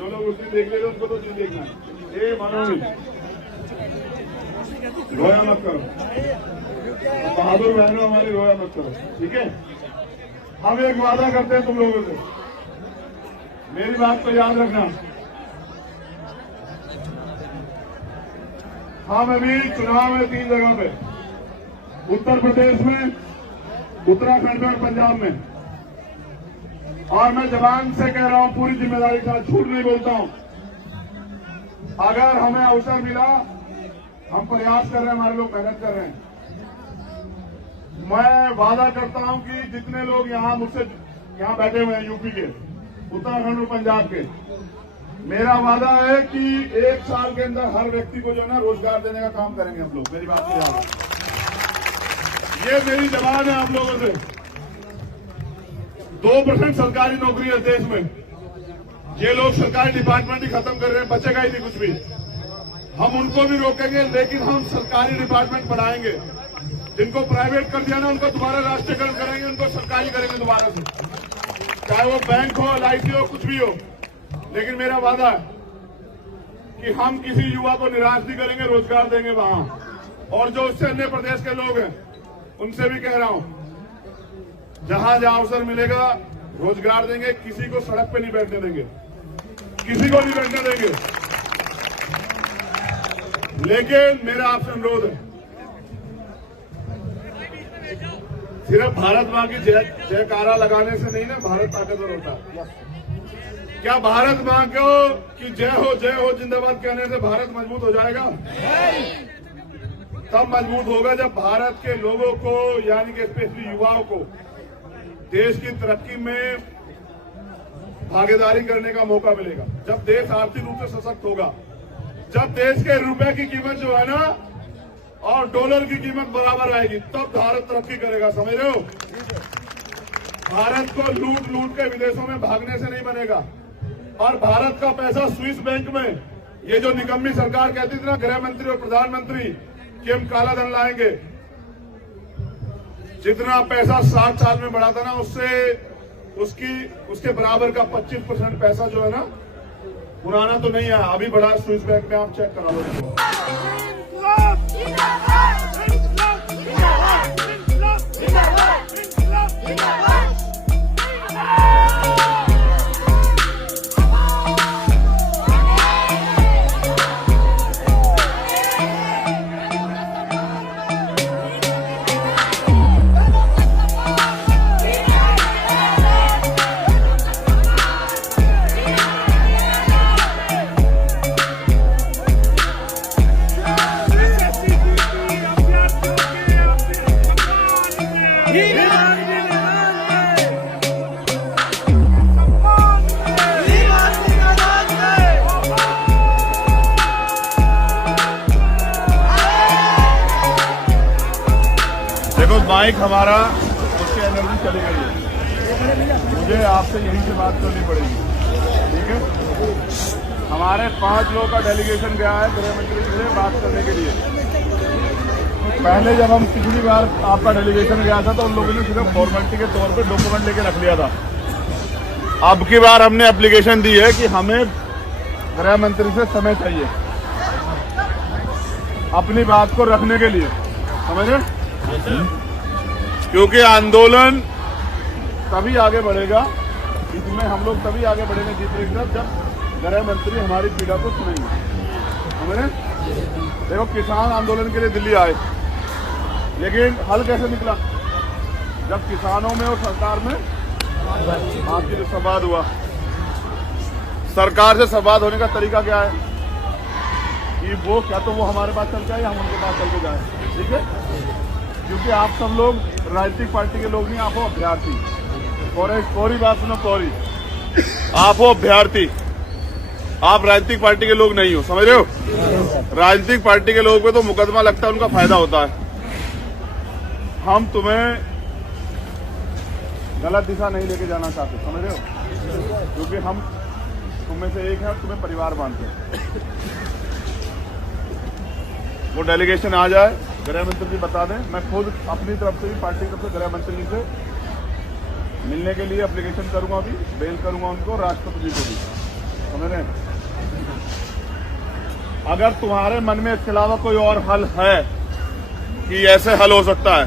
जो लोग उसने देख लेते उनको तो नहीं देखना। ए मनोज, रोया मत करो, बहादुर बहनों हमारी, रोया मत करो, ठीक है। हम एक वादा करते हैं तुम लोगों से, मेरी बात को याद रखना। हम अभी चुनाव में 3 जगह पे, उत्तर प्रदेश में, उत्तराखंड में और पंजाब में, और मैं जबान से कह रहा हूं पूरी जिम्मेदारी के साथ, झूठ नहीं बोलता हूं। अगर हमें अवसर मिला, हम प्रयास कर रहे हैं, हमारे लोग मेहनत कर रहे हैं। मैं वादा करता हूं कि जितने लोग यहां मुझसे यहां बैठे हुए हैं, यूपी के, उत्तराखंड और पंजाब के, मेरा वादा है कि 1 साल के अंदर हर व्यक्ति को जो है ना रोजगार देने का काम करेंगे हम लोग। मेरी बात को याद, ये मेरी जबान है आप लोगों से। 2% सरकारी नौकरी है देश में, ये लोग सरकारी डिपार्टमेंट ही खत्म कर रहे हैं, बचेगा ही नहीं कुछ भी। हम उनको भी रोकेंगे, लेकिन हम सरकारी डिपार्टमेंट बढ़ाएंगे। जिनको प्राइवेट कर दिया ना, उनको दोबारा राष्ट्रीयकरण करेंगे, उनको सरकारी करेंगे दोबारा से, चाहे वो बैंक हो, LIC हो, कुछ भी हो। लेकिन मेरा वादा है कि हम किसी युवा को निराश नहीं करेंगे, रोजगार देंगे वहां। और जो उससे अन्य प्रदेश के लोग हैं, उनसे भी कह रहा हूं, जहां जहां अवसर मिलेगा रोजगार देंगे, किसी को सड़क पे नहीं बैठने देंगे, किसी को नहीं बैठने देंगे। लेकिन मेरा आपसे अनुरोध है, सिर्फ भारत मां की जयकारा लगाने से नहीं ना भारत ताकतवर होता। क्या भारत मां को कि जय हो जिंदाबाद कहने से भारत मजबूत हो जाएगा? तब मजबूत होगा जब भारत के लोगों को, यानी कि स्पेशली युवाओं को, देश की तरक्की में भागीदारी करने का मौका मिलेगा। जब देश आर्थिक रूप से सशक्त होगा, जब देश के रुपए की कीमत जो है ना और डॉलर की कीमत बराबर आएगी, तब भारत तरक्की करेगा। समझ रहे हो? भारत को लूट के विदेशों में भागने से नहीं बनेगा। और भारत का पैसा स्विस बैंक में, ये जो निकम्मी सरकार कहती थी ना, गृह मंत्री और प्रधानमंत्री, कि हम काला धन लाएंगे, जितना पैसा 60 साल में बढ़ा था ना, उसके बराबर का 25% पैसा जो है ना, पुराना तो नहीं है, अभी बढ़ा स्विस बैंक में। आप चेक करा लो। माइक हमारा, उसकी एनर्जी चली गई है, मुझे आपसे यहीं से बात करनी पड़ेगी, ठीक है। हमारे 5 लोगों का डेलीगेशन गया है गृह मंत्री से बात करने के लिए। पहले जब हम पिछली बार आपका डेलीगेशन गया था तो उन लोगों ने सिर्फ फॉर्मेलिटी के तौर पे डॉक्यूमेंट लेके रख लिया था। अब की बार हमने एप्लीकेशन दी है कि हमें गृह मंत्री से समय चाहिए अपनी बात को रखने के लिए, समझ रहे? क्योंकि आंदोलन तभी आगे बढ़ेगा, इसमें हम लोग तभी आगे बढ़ेंगे जीतने के साथ, जब गृह मंत्री हमारी पीड़ा को सुनेंगे। समझे? देखो, किसान आंदोलन के लिए दिल्ली आए, लेकिन हल कैसे निकला? जब किसानों में और सरकार में आपकी जो संवाद हुआ। सरकार से संवाद होने का तरीका क्या है कि वो क्या तो वो हमारे पास चल जाए या हम उनके पास चल के जाए, ठीक है। क्योंकि आप सब लोग राजनीतिक पार्टी के लोग नहीं, आप हो अभ्यर्थी। कोरी बात सुनो, कोरी, आप हो अभ्यर्थी, आप राजनीतिक पार्टी के लोग नहीं हो, समझ रहे हो? राजनीतिक पार्टी के लोगों पे तो मुकदमा लगता है, उनका फायदा होता है। हम तुम्हें गलत दिशा नहीं लेके जाना चाहते, समझ रहे हो? क्योंकि हम तुम में से एक है और तुम्हें परिवार मानते हैं। वो डेलीगेशन आ जाए, गृह मंत्री जी बता दें, मैं खुद अपनी तरफ से भी, पार्टी की तरफ से गृह मंत्री जी से मिलने के लिए एप्लीकेशन करूंगा, अभी मेल करूंगा उनको, राष्ट्रपति जी को भी। समझ रहे हैं? अगर तुम्हारे मन में इसके अलावा कोई और हल है कि ऐसे हल हो सकता है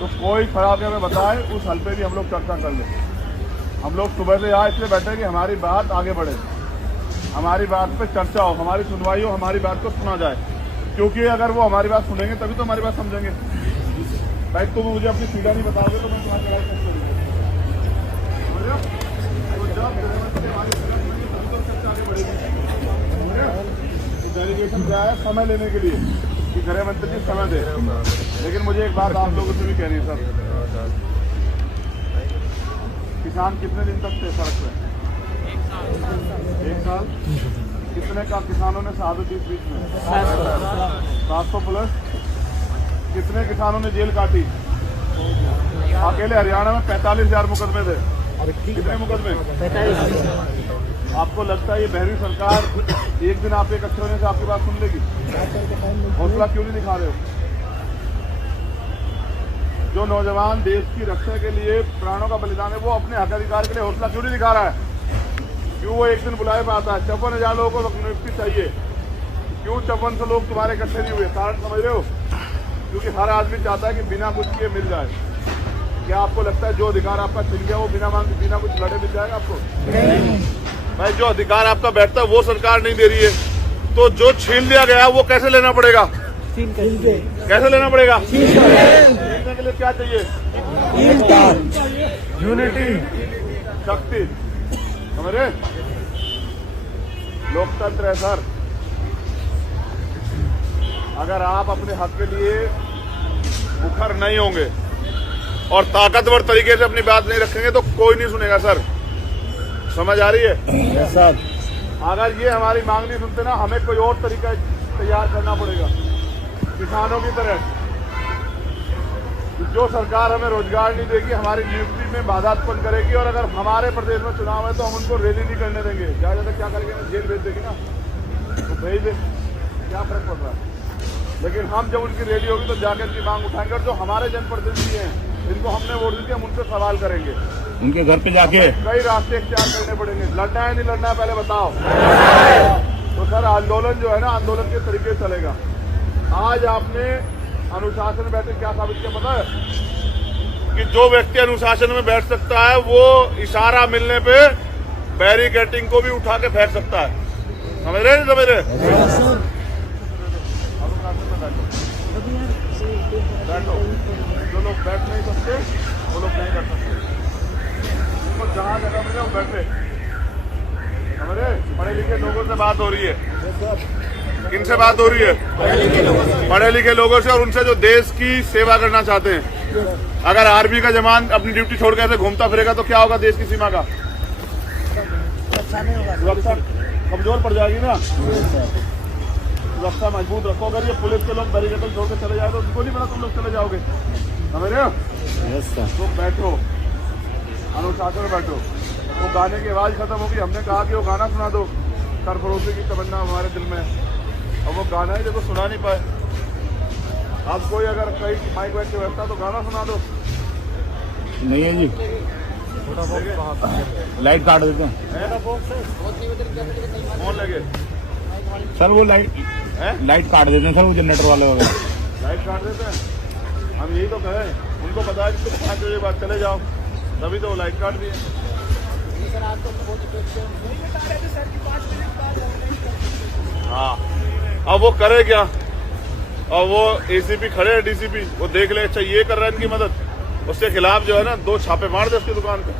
तो कोई खड़ा होकर हमें बताए, उस हल पे भी हम लोग चर्चा कर लें। हम लोग सुबह से यहाँ इसलिए बैठे कि हमारी बात आगे बढ़े, हमारी बात पे चर्चा हो, हमारी सुनवाई हो, हमारी बात को सुना जाए। क्योंकि अगर वो हमारी बात सुनेंगे तभी तो हमारी बात समझेंगे। भाई तुम मुझे अपनी सीधा नहीं बताओगे तो मैं तुम्हारी लड़ाई कैसे करूँगा? डेलीगेशन क्या है? समय लेने के लिए कि गृह मंत्री जी समय दे। लेकिन मुझे एक बात आप लोगों से भी कहनी है सर, किसान कितने दिन तक थे सड़क पे? 1 साल। कितने का किसानों ने शहादत दी बीच में? 700 प्लस। कितने किसानों ने जेल काटी? अकेले हरियाणा में 45,000 मुकदमे थे। कितने मुकदमे? 45। आपको लगता है ये बहरी सरकार एक दिन आप एक अच्छे होने से आपकी बात सुन लेगी? हौसला क्यों नहीं दिखा रहे हो? जो नौजवान देश की रक्षा के लिए प्राणों का बलिदान है वो अपने हक अधिकार के लिए हौसला क्यों नहीं दिखा रहा है? क्यों वो एक दिन बुलाए पे आता है? 54,000 लोगों को नियुक्ति चाहिए, क्यों 5400 लोग तुम्हारे इकट्ठे नहीं हुए? कारण समझ रहे हो? क्योंकि हर आदमी चाहता है कि बिना कुछ किए मिल जाए। क्या आपको लगता है जो अधिकार आपका छिन गया वो बिना कुछ लड़े मिल जाएगा आपको? भाई जो अधिकार आपका बैठता है वो सरकार नहीं दे रही है, तो जो छीन लिया गया वो कैसे लेना पड़ेगा? कैसे लेना पड़ेगा? छीनने के लिए क्या चाहिए? यूनिटी, शक्ति। समझ रहे? लोकतंत्र है सर। अगर आप अपने हक के लिए मुखर नहीं होंगे और ताकतवर तरीके से अपनी बात नहीं रखेंगे तो कोई नहीं सुनेगा सर। समझ आ रही है सर? अगर ये हमारी मांग नहीं सुनते ना, हमें कोई और तरीका तैयार करना पड़ेगा किसानों की तरह। जो सरकार हमें रोजगार नहीं देगी, हमारी नियुक्ति में बाधा उत्पन्न करेगी, और अगर हमारे प्रदेश में चुनाव है तो हम उनको रैली नहीं करने देंगे। ज्यादा क्या करेंगे? जेल भेज देगी ना, तो भेज दे, क्या फर्क पड़ रहा है? लेकिन हम जब उनकी रैली होगी तो जाकर उनकी मांग उठाएंगे, और जो हमारे जनप्रतिनिधि हैं जिनको हमने वोट दी थी हम उनसे सवाल करेंगे, उनके घर पे जाके। कई रास्ते इख्तियार करने पड़ेंगे। लड़ना है नहीं लड़ना है पहले बताओ। तो सर आंदोलन जो है ना, आंदोलन के तरीके चलेगा। आज आपने अनुशासन में बैठे क्या साबित किया पता है? कि जो व्यक्ति अनुशासन में बैठ सकता है वो इशारा मिलने पे बैरिकेडिंग को भी उठा के फेंक सकता है। समझ रहे? समझ रहे? बैठो। जो लोग बैठ नहीं सकते वो लोग नहीं कर सकते। उनको जहाँ जगह मिले वो बैठे। समझ रहे? पढ़े लिखे लोगों से बात हो रही है। किनसे बात हो रही है? पढ़े लिखे लोगों से, और उनसे जो देश की सेवा करना चाहते हैं। अगर आर्मी का जवान अपनी ड्यूटी छोड़ के ऐसे घूमता फिरेगा तो क्या होगा देश की सीमा का? सुरक्षा कमजोर पड़ जाएगी ना। सुरक्षा मजबूत रखो। अगर ये पुलिस के लोग बैरिकेड छोड़ के चले जाए तो उनको नहीं पता तुम लोग चले जाओगे। समझ रहे हो? तो बैठो, अनुशासन में बैठो। वो गाने की आवाज खत्म होगी, हमने कहा कि वो गाना सुना दो, सरफरोशी की तमन्ना हमारे दिल में, और वो गाना है जो सुना नहीं पाए। आप कोई अगर कहीं माइक वाइक की व्यवस्था तो गाना सुना दो। नहीं है जी, लाइट काट देते हैं। कौन लगे सर? वो लाइट काट देते हैं सर, वो जनरेटर वाले वगैरह लाइट काट देते हैं। हम यही तो कहें, उनको पता है कि तुम 5 बजे बाद चले जाओ, तभी तो लाइट काट दिए। हाँ, अब वो करे क्या? और वो एसीपी खड़े हैं, डीसीपी, वो देख ले अच्छा ये कर रहा है इनकी मदद, उसके खिलाफ जो है ना 2 छापे मार दे उसकी दुकान पे।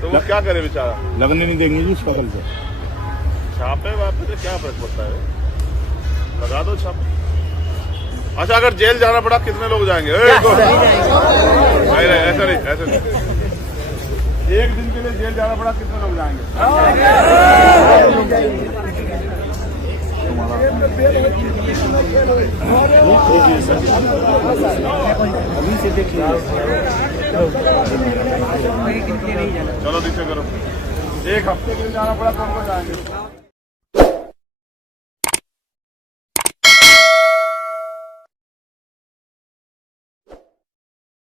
तो वो क्या करे बेचारा? लगने नहीं देंगे जी उसका कल से। छापे वापे से क्या फर्क पड़ता है? लगा दो छापे। अच्छा अगर जेल जाना पड़ा कितने लोग जाएंगे? नहीं ऐसा नहीं। एक दिन के लिए जेल जाना पड़ा कितने लोग जाएंगे? चलो नीचे करो। एक हफ्ते के लिए जाना पड़ा कौन कौन जाएंगे?